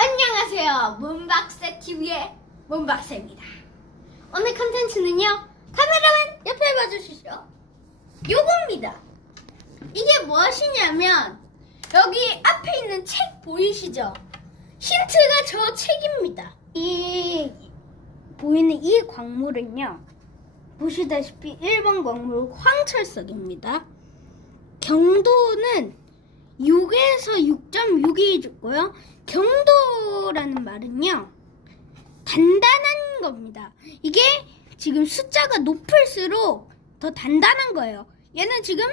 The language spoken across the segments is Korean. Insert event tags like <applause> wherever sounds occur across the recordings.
안녕하세요. 문박세 TV의 문박세입니다. 오늘 컨텐츠는요. 카메라만 옆에 봐주시죠. 요겁니다. 이게 무엇이냐면 여기 앞에 있는 책 보이시죠? 힌트가 저 책입니다. 이 보이는 이 광물은요. 보시다시피 1번 광물 황철석입니다. 경도는 6에서 6.6이 주고요. 경도라는 말은요. 단단한 겁니다. 이게 지금 숫자가 높을수록 더 단단한 거예요. 얘는 지금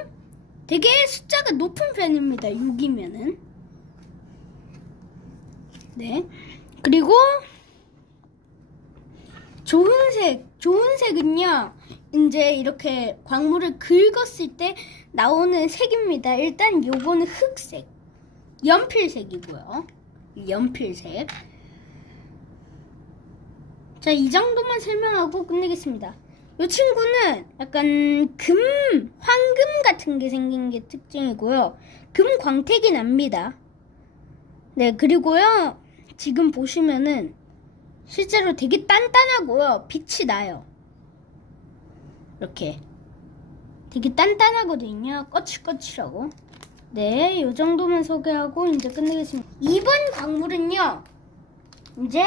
되게 숫자가 높은 편입니다. 6이면은. 네. 그리고 좋은 색, 좋은 색은요. 이제 이렇게 광물을 긁었을 때 나오는 색입니다. 일단 요거는 흑색, 연필색이고요. 연필색. 자, 이 정도만 설명하고 끝내겠습니다. 이 친구는 약간 금, 황금 같은 게 생긴 게 특징이고요. 금 광택이 납니다. 네, 그리고요. 지금 보시면은 실제로 되게 단단하고요. 빛이 나요. 이렇게. 되게 단단하거든요. 거칠거칠하고. 네, 요 정도만 소개하고 이제 끝내겠습니다. 2번 광물은요. 이제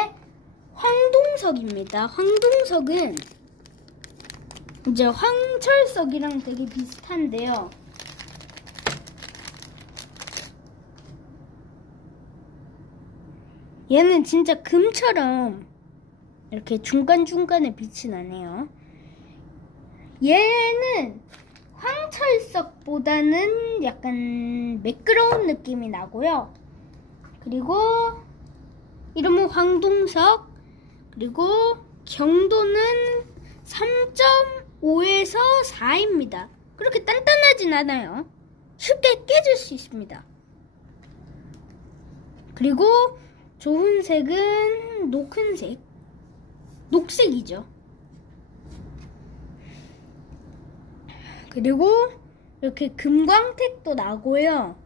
황동석입니다. 황동석은 이제 황철석이랑 되게 비슷한데요. 얘는 진짜 금처럼 이렇게 중간중간에 빛이 나네요. 얘는 황철석보다는 약간 매끄러운 느낌이 나고요. 그리고 이름은 황동석. 그리고 경도는 3.5에서 4입니다. 그렇게 단단하진 않아요. 쉽게 깨질 수 있습니다. 그리고 좋은 색은 녹은색. 녹색이죠. 그리고 이렇게 금광택도 나고요.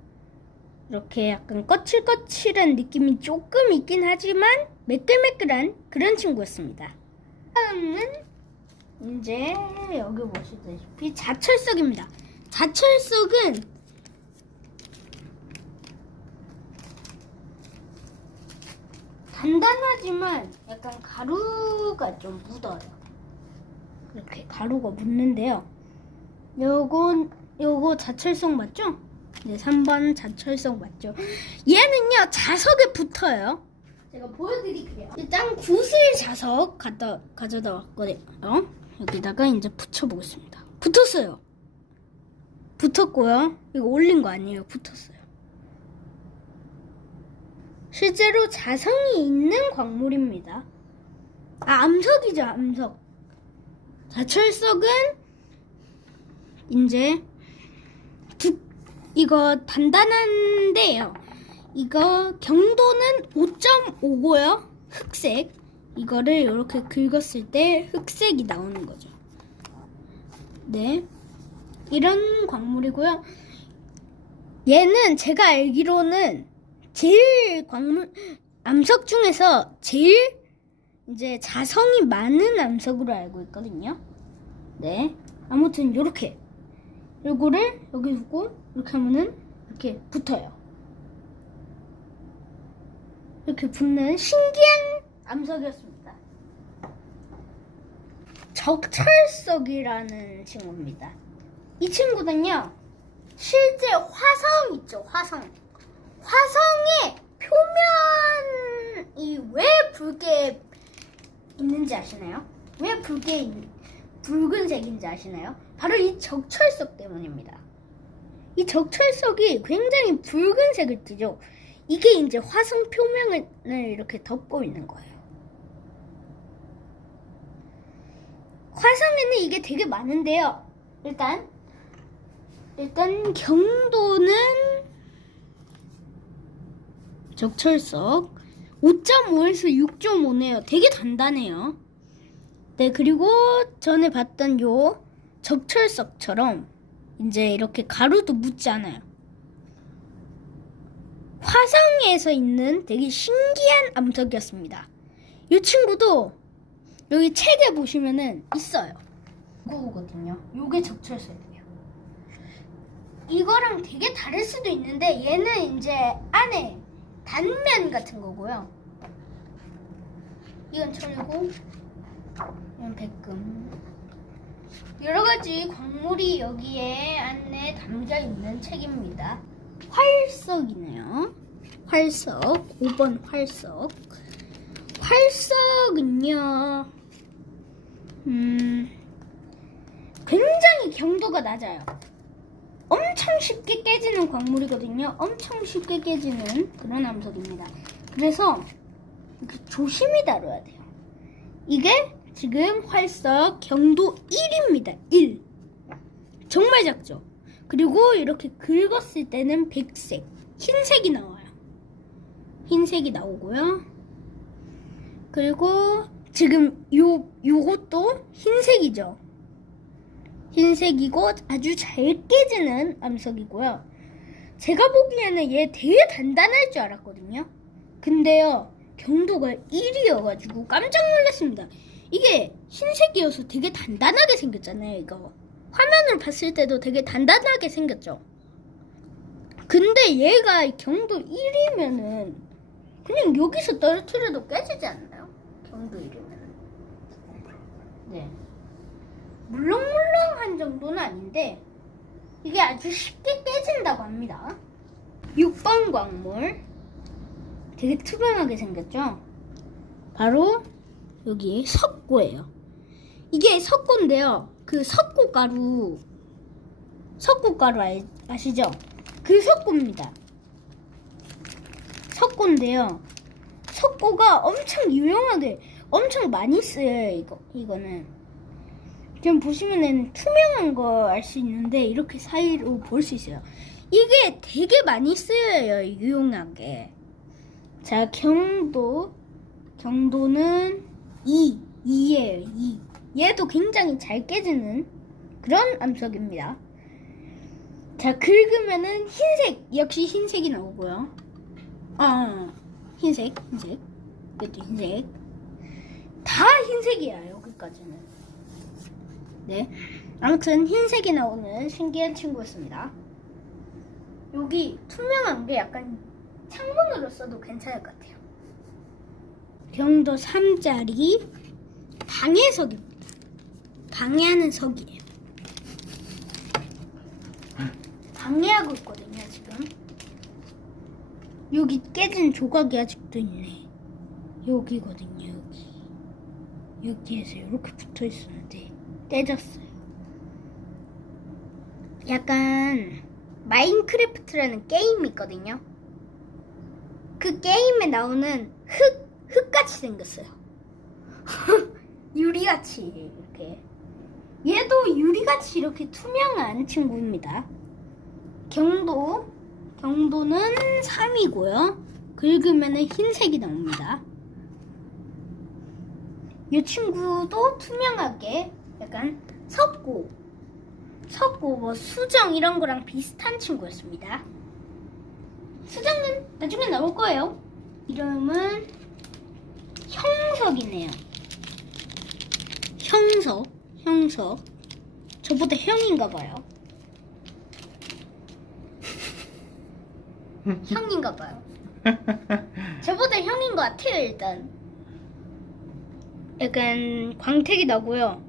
이렇게 약간 거칠거칠한 느낌이 조금 있긴 하지만 매끌매끌한 그런 친구였습니다. 다음은 이제 여기 보시다시피 자철석입니다. 자철석은 단단하지만 약간 가루가 좀 묻어요. 이렇게 가루가 묻는데요. 요건 요거 자철석 맞죠? 네, 3번 자철석 맞죠? 얘는요 자석에 붙어요. 제가 보여드릴게요. 일단 구슬 자석 갖다 가져다 왔거든요. 여기다가 이제 붙여보겠습니다. 붙었어요. 붙었고요. 이거 올린 거 아니에요. 붙었어요. 실제로 자성이 있는 광물입니다. 아, 암석이죠, 암석. 자철석은 이제 두, 이거 단단한데요. 이거 경도는 5.5고요. 흑색. 이거를 이렇게 긁었을 때 흑색이 나오는 거죠. 네. 이런 광물이고요. 얘는 제가 알기로는 제일 광물 암석 중에서 제일 이제 자성이 많은 암석으로 알고 있거든요. 네. 아무튼 요렇게 요거를 여기 두고 이렇게 하면은 이렇게 붙어요. 이렇게 붙는 신기한 암석이었습니다. 적철석이라는 친구입니다. 이 친구는요, 실제 화성 있죠, 화성. 화성의 표면이 왜 붉게 있는지 아시나요? 왜 붉게 있, 붉은색인지 아시나요? 바로 이 적철석 때문입니다. 이 적철석이 굉장히 붉은색을 띠죠. 이게 이제 화성 표면을 이렇게 덮고 있는 거예요. 화성에는 이게 되게 많은데요. 일단 일단 경도는 적철석 5.5에서 6.5네요. 되게 단단해요. 네, 그리고 전에 봤던 요 적철석처럼 이제 이렇게 가루도 묻지 않아요. 화성에서 있는 되게 신기한 암석이었습니다. 이 친구도 여기 책에 보시면은 있어요. 이거거든요. 요게 적철쇠예요. 이거랑 되게 다를 수도 있는데 얘는 이제 안에 단면 같은 거고요. 이건 철이고 이건 백금. 여러 가지 광물이 여기에 안에 담겨 있는 책입니다. 활석이네요. 활석, 5번 활석. 활석은요, 음, 굉장히 경도가 낮아요. 엄청 쉽게 깨지는 광물이거든요. 엄청 쉽게 깨지는 그런 암석입니다. 그래서 조심히 다뤄야 돼요. 이게 지금 활석 경도 1입니다. 1. 정말 작죠? 그리고 이렇게 긁었을 때는 백색, 흰색이 나와요. 흰색이 나오고요. 그리고 지금 요 요것도 흰색이죠. 흰색이고 아주 잘 깨지는 암석이고요. 제가 보기에는 얘 되게 단단할 줄 알았거든요. 근데요, 경도가 1이어가지고 깜짝 놀랐습니다. 이게 흰색이어서 되게 단단하게 생겼잖아요, 이거. 화면으로 봤을 때도 되게 단단하게 생겼죠. 근데 얘가 경도 1이면은 그냥 여기서 떨어뜨려도 깨지지 않나요? 경도 1이면은. 네. 물렁물렁한 정도는 아닌데 이게 아주 쉽게 깨진다고 합니다. 6번 광물 되게 투명하게 생겼죠? 바로 여기 석고예요. 이게 석고인데요. 그 석고 가루 석고 가루 아, 아시죠? 그 석고입니다. 석고인데요. 석고가 엄청 유용하게 엄청 많이 쓰여요. 이거 이거는 지금 보시면은 투명한 거 알 수 있는데 이렇게 사이로 볼 수 있어요. 이게 되게 많이 쓰여요. 유용하게. 자 경도 경도는 2 2예요. 2. 얘도 굉장히 잘 깨지는 그런 암석입니다. 자 긁으면은 흰색 역시 흰색이 나오고요. 아 흰색 흰색 이것도 흰색 다 흰색이야 여기까지는. 네. 아무튼 흰색이 나오는 신기한 친구였습니다. 여기 투명한 게 약간 창문으로 써도 괜찮을 것 같아요. 경도 3짜리 방해석입니다. 방해하는 석이에요. 방해하고 있거든요, 지금. 여기 깨진 조각이 아직도 있네. 여기거든요, 여기. 여기에서 이렇게 붙어 있었는데 떼졌어요. 약간 마인크래프트라는 게임이 있거든요. 그 게임에 나오는 흙, 흙같이 생겼어요. <laughs> 유리같이 이렇게. 얘도 유리같이 이렇게 투명한 친구입니다. 경도, 경도는 3이고요. 긁으면 흰색이 나옵니다. 이 친구도 투명하게 약간 석고, 석고, 뭐 수정 이런 거랑 비슷한 친구였습니다. 수정은 나중에 나올 거예요. 이름은 형석이네요. 형석, 형석. 저보다 형인가 봐요. <laughs> 형인가 봐요. 저보다 형인 것 같아요, 일단. 약간 광택이 나고요.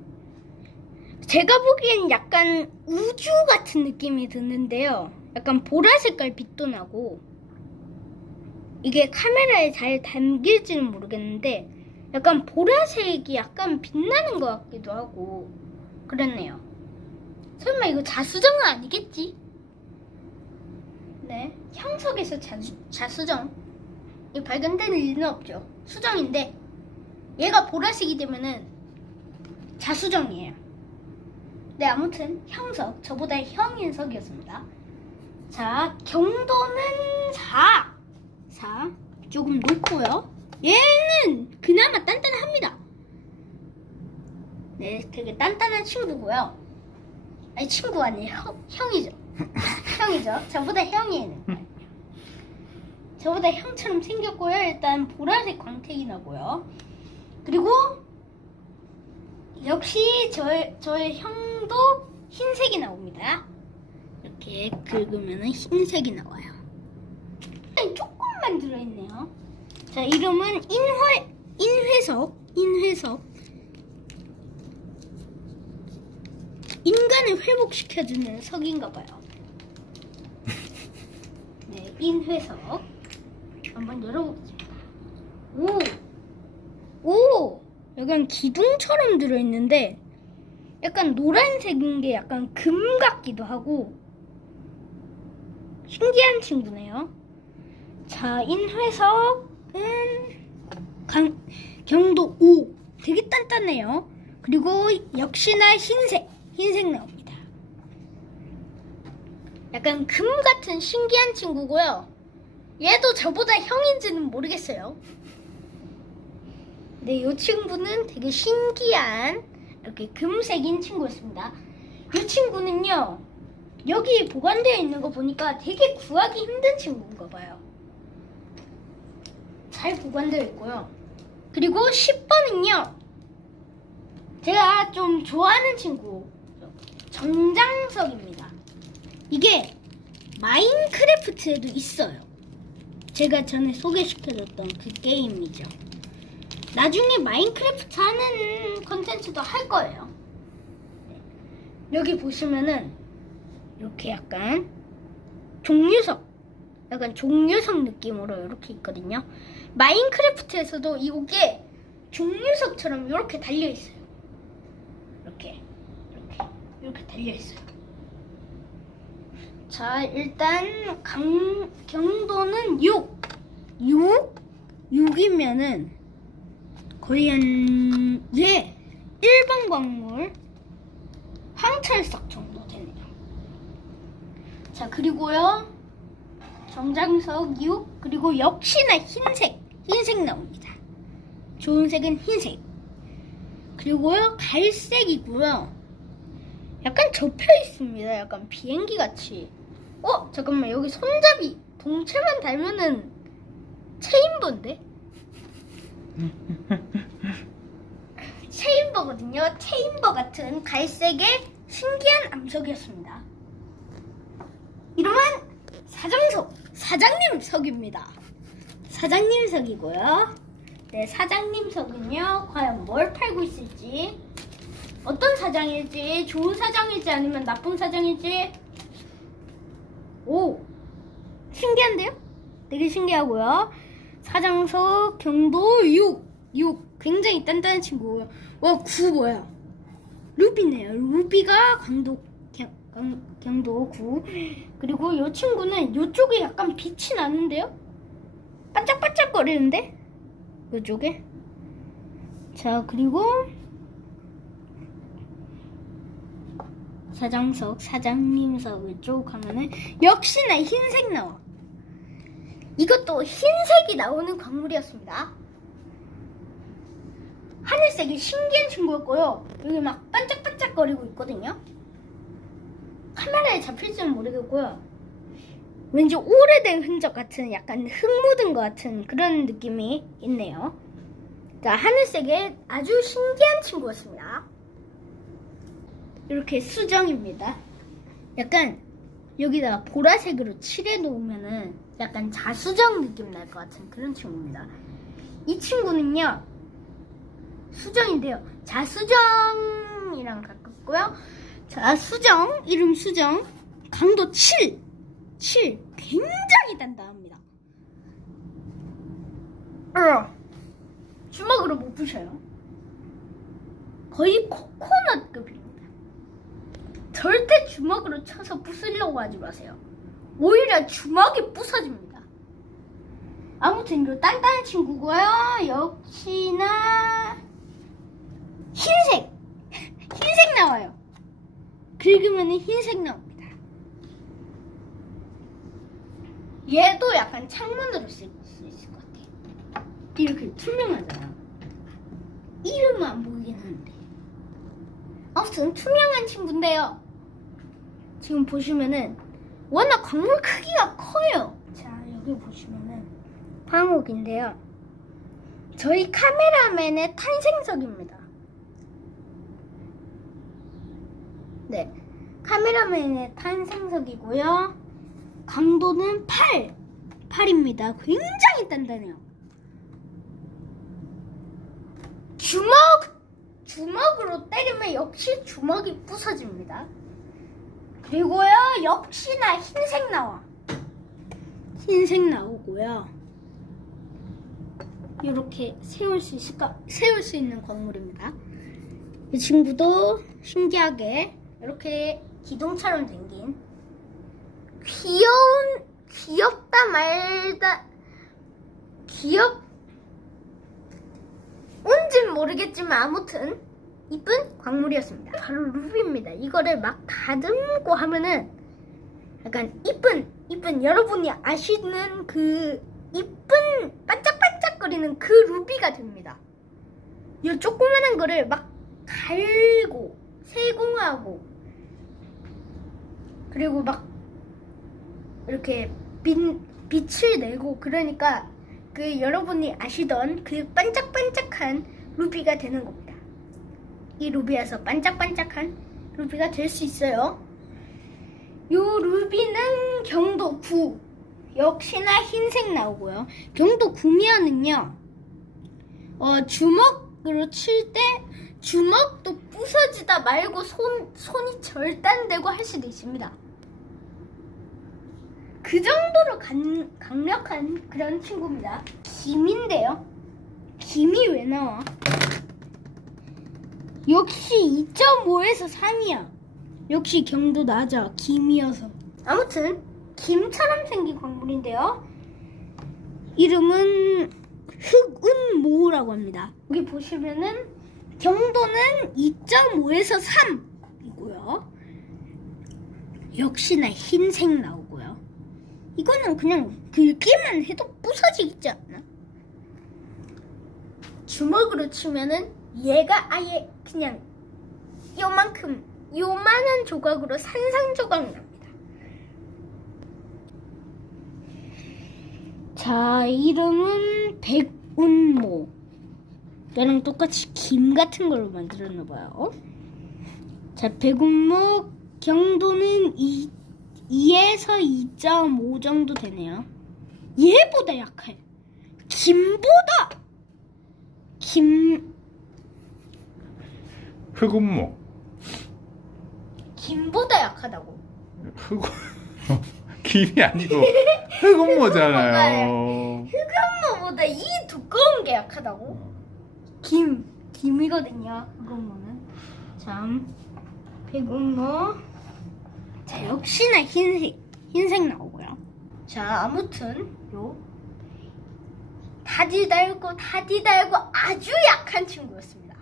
제가 보기엔 약간 우주 같은 느낌이 드는데요. 약간 보라 색깔 빛도 나고 이게 카메라에 잘 담길지는 모르겠는데 약간 보라색이 약간 빛나는 것 같기도 하고 그랬네요. 설마 이거 자수정은 아니겠지? 네, 형석에서 자수, 자수정 이 발견될 일은 없죠. 수정인데 얘가 보라색이 되면은 자수정이에요. 네, 아무튼 형석 저보다 형인 석이었습니다. 자, 경도는 4. 4. 조금 높고요. 얘는 그나마 단단합니다. 네, 되게 단단한 친구고요. 아니, 친구 아니에요. 형, 형이죠. <laughs> 형이죠. 저보다 형이에요. 저보다 형처럼 생겼고요. 일단 보라색 광택이 나고요. 그리고 역시 저의, 저의 형도 흰색이 나옵니다. 이렇게 긁으면 흰색이 나와요. 일단 조금만 들어있네요. 자, 이름은 인화, 인회석, 인회석. 인간을 회복시켜주는 석인가 봐요. <laughs> 네, 인회석. 한번 열어보겠습니다. 오! 오! 약간 기둥처럼 들어있는데, 약간 노란색인 게 약간 금 같기도 하고, 신기한 친구네요. 자, 인회석은 강, 경도 5. 되게 단단해요. 그리고 역시나 흰색, 흰색 나옵니다. 약간 금 같은 신기한 친구고요. 얘도 저보다 형인지는 모르겠어요. 네, 이 친구는 되게 신기한 이렇게 금색인 친구였습니다. 이 친구는요, 여기 보관되어 있는 거 보니까 되게 구하기 힘든 친구인가 봐요. 잘 보관되어 있고요. 그리고 10번은요, 제가 좀 좋아하는 친구, 정장석입니다. 이게 마인크래프트에도 있어요. 제가 전에 소개시켜줬던 그 게임이죠. 나중에 마인크래프트 하는 컨텐츠도 할 거예요. 네. 여기 보시면은 이렇게 약간 종류석, 약간 종류석 느낌으로 이렇게 있거든요. 마인크래프트에서도 이게 종류석처럼 이렇게 달려 있어요. 이렇게, 이렇게, 이렇게 달려 있어요. 자, 일단 강, 경도는 6. 6? 6이면은 거의 한, 예, 1번 광물 황철석 정도 되네요. 자, 그리고요, 정장석 6, 그리고 역시나 흰색, 흰색 나옵니다. 좋은 색은 흰색. 그리고요, 갈색이고요. 약간 접혀 있습니다. 약간 비행기 같이. 어, 잠깐만, 여기 손잡이, 동체만 달면은 체인버인데? <laughs> 체인버거든요. 체인버 같은 갈색의 신기한 암석이었습니다. 이름은 사장석, 사장님 석입니다. 사장님석이고요. 네, 사장님석은요, 과연 뭘 팔고 있을지, 어떤 사장일지, 좋은 사장일지 아니면 나쁜 사장일지, 오, 신기한데요? 되게 신기하고요. 사장석 경도 6, 6 굉장히 단단한 친구고요. 와, 9 뭐야? 루비네요. 루비가 강도 경, 경, 경도 9. 그리고 이 친구는 이쪽에 약간 빛이 나는데요? 반짝반짝거리는데? 이쪽에? 자, 그리고 사장석, 사장님석 쭉 가면은 역시나 흰색 나와. 이것도 흰색이 나오는 광물이었습니다. 하늘색이 신기한 친구였고요. 여기 막 반짝반짝거리고 있거든요. 카메라에 잡힐지는 모르겠고요. 왠지 오래된 흔적 같은 약간 흙 묻은 것 같은 그런 느낌이 있네요. 자, 하늘색의 아주 신기한 친구였습니다. 이렇게 수정입니다. 약간 여기다가 보라색으로 칠해 놓으면은 약간 자수정 느낌 날 것 같은 그런 친구입니다. 이 친구는요 수정인데요. 자수정이랑 가깝고요. 자수정 이름 수정 강도 7 7 굉장히 단단합니다. 으, 주먹으로 못 부셔요. 거의 코코넛급입니다. 절대 주먹으로 쳐서 부수려고 하지 마세요. 오히려 주먹이 부서집니다. 아무튼 이 단단한 친구고요. 역시나 흰색, <laughs> 흰색 나와요. 긁으면 흰색 나옵니다. 얘도 약간 창문으로 쓸 수 있을 것 같아. 이렇게 투명하잖아. 이름은 안 보이긴 하는데. 아무튼 투명한 친구인데요. 지금 보시면은 워낙 광물 크기가 커요. 자 여기 보시면은 황옥인데요. 저희 카메라맨의 탄생석입니다. 네, 카메라맨의 탄생석이고요. 강도는 8, 8입니다. 굉장히 단단해요. 주먹, 주먹으로 때리면 역시 주먹이 부서집니다. 그리고요, 역시나 흰색 나와. 흰색 나오고요. 이렇게 세울 수 있을까? 세울 수 있는 광물입니다. 이 친구도 신기하게 이렇게 기둥처럼 생긴 귀여운 귀엽다 말다 귀엽 온진 모르겠지만 아무튼 이쁜 광물이었습니다. 바로 루비입니다. 이거를 막 다듬고 하면은 약간 이쁜 이쁜 여러분이 아시는 그 이쁜 반짝반짝거리는 그 루비가 됩니다. 이 조그만한 거를 막 갈고 세공하고 그리고 막 이렇게 빛, 빛을 내고 그러니까 그 여러분이 아시던 그 반짝반짝한 루비가 되는 겁니다. 이 루비에서 반짝반짝한 루비가 될 수 있어요. 요 루비는 경도 9. 역시나 흰색 나오고요. 경도 9면은요. 어, 주먹으로 칠 때 주먹도 부서지다 말고 손, 손이 절단되고 할 수도 있습니다. 그 정도로 간, 강력한 그런 친구입니다. 김인데요. 김이 왜 나와? 역시 2.5에서 3이야. 역시 경도 낮아. 김이어서. 아무튼 김처럼 생긴 광물인데요. 이름은 흑운모라고 합니다. 여기 보시면은 경도는 2.5에서 3이고요. 역시나 흰색 나오고요. 이거는 그냥 긁기만 해도 부서지지 않나? 주먹으로 치면은 얘가 아예 그냥 요만큼 요만한 조각으로 산산조각 납니다. 자, 이름은 백운모. 얘랑 똑같이 김 같은 걸로 만들었나 봐요. 자, 백운모 경도는 2, 2에서 2.5 정도 되네요. 얘보다 약해. 김보다 김 흑운목. 김보다 약하다고. 흑 <laughs> 김이 아니고 <laughs> 흑운모잖아요. 흑음모보다 이 두꺼운 게 약하다고? 김 김이거든요. 흑음모는 참 백운모. 자 역시나 흰색 흰색 나오고요. 자 아무튼 요 다디 달고 다디 달고 아주 약한 친구였습니다.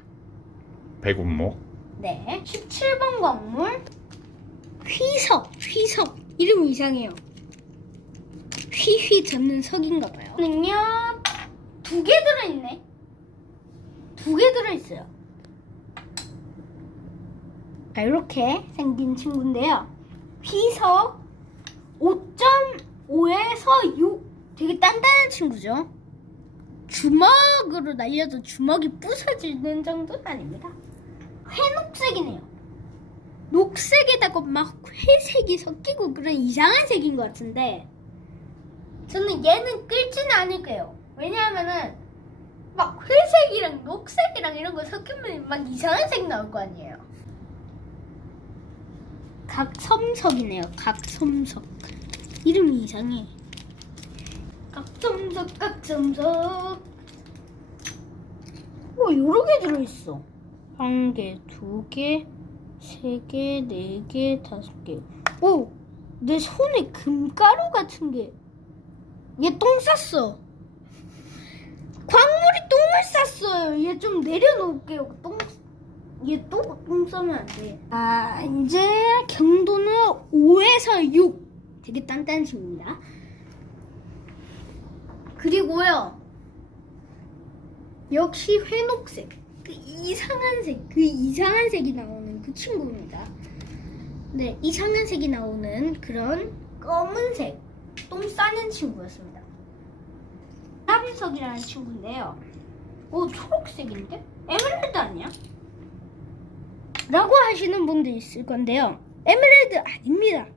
백운목. 네. 17번 광물 휘석 휘석 이름 이상해요. 휘휘 젓는 석인가 봐요. 는요 두 개 들어있네. 두 개 들어있어요. 자 이렇게 생긴 친구인데요. 휘석 5.5에서 6 되게 단단한 친구죠. 주먹으로 날려도 주먹이 부서지는 정도는 아닙니다. 회녹색이네요. 녹색에다가 막 회색이 섞이고 그런 이상한 색인 것 같은데 저는 얘는 끌지는 않을 거예요. 왜냐하면은 막 회색이랑 녹색이랑 이런 거 섞이면 막 이상한 색 나올 거 아니에요. 각섬석이네요. 각섬석. 이름이 이상해. 각섬석, 각섬석. 오, 여러 개 들어있어. 한 개, 두 개, 세 개, 네 개, 다섯 개. 오! 내 손에 금가루 같은 게. 얘 똥 쌌어. 광물이 똥을 쌌어요. 얘 좀 내려놓을게요. 똥, 얘또똥 싸면 안 돼. 아, 이제 5에서 6. 되게 단단한 친구입니다. 그리고요. 역시 회녹색. 그 이상한 색, 그 이상한 색이 나오는 그 친구입니다. 네, 이상한 색이 나오는 그런 검은색, 똥 싸는 친구였습니다. 하빈석이라는 친구인데요. 오 초록색인데? 에메랄드 아니야? 라고 하시는 분도 있을 건데요. 에메랄드 아닙니다.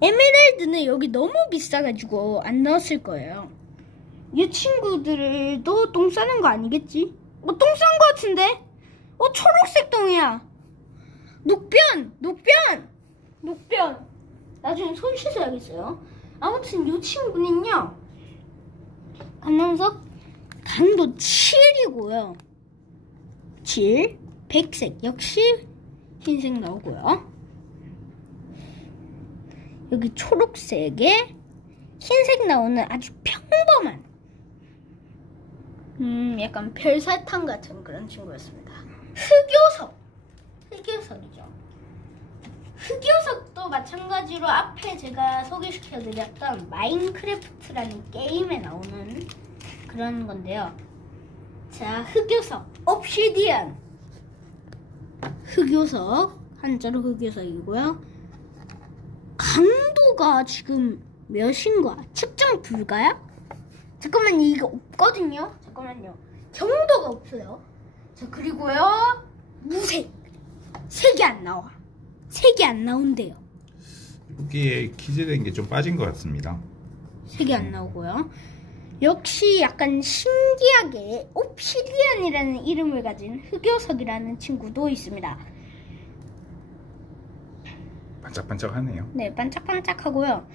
에메랄드는 여기 너무 비싸가지고 안 넣었을 거예요. 이 친구들도 똥 싸는 거 아니겠지? 어, 똥 싼 거 같은데? 어, 초록색 똥이야. 녹변! 녹변! 녹변! 나중에 손 씻어야겠어요. 아무튼 이 친구는요. 강남석 강도 7이고요. 7, 백색 역시 흰색 나오고요. 여기 초록색에 흰색 나오는 아주 평범한 음 약간 별사탕 같은 그런 친구였습니다. 흑요석 흑요석이죠. 흑요석도 마찬가지로 앞에 제가 소개시켜드렸던 마인크래프트라는 게임에 나오는 그런 건데요. 자, 흑요석, 옵시디안. 흑요석, 한자로 흑요석이고요. 강도가 지금 몇인가? 측정 불가야? 잠깐만요, 이거 없거든요. 잠깐만요. 경도가 없어요. 자, 그리고요, 무색. 색이 안 나와. 색이 안 나온대요. 여기에 기재된 게 좀 빠진 것 같습니다. 색이 안 나오고요. 역시 약간 신기하게 옵시디안이라는 이름을 가진 흑요석이라는 친구도 있습니다. 반짝반짝하네요. 네, 반짝반짝하고요.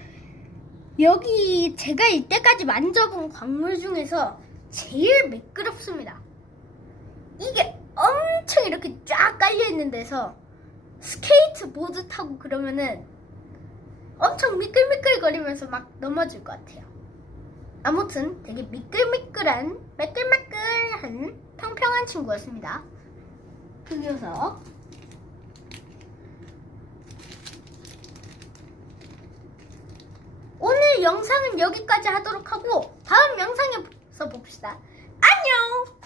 여기 제가 이때까지 만져본 광물 중에서 제일 미끄럽습니다. 이게 엄청 이렇게 쫙 깔려 있는 데서 스케이트 보드 타고 그러면은 엄청 미끌미끌 거리면서 막 넘어질 것 같아요. 아무튼 되게 미끌미끌한, 매끌매끌한 평평한 친구였습니다. 그 녀석. 영상은 여기까지 하도록 하고 다음 영상에서 봅시다. 안녕!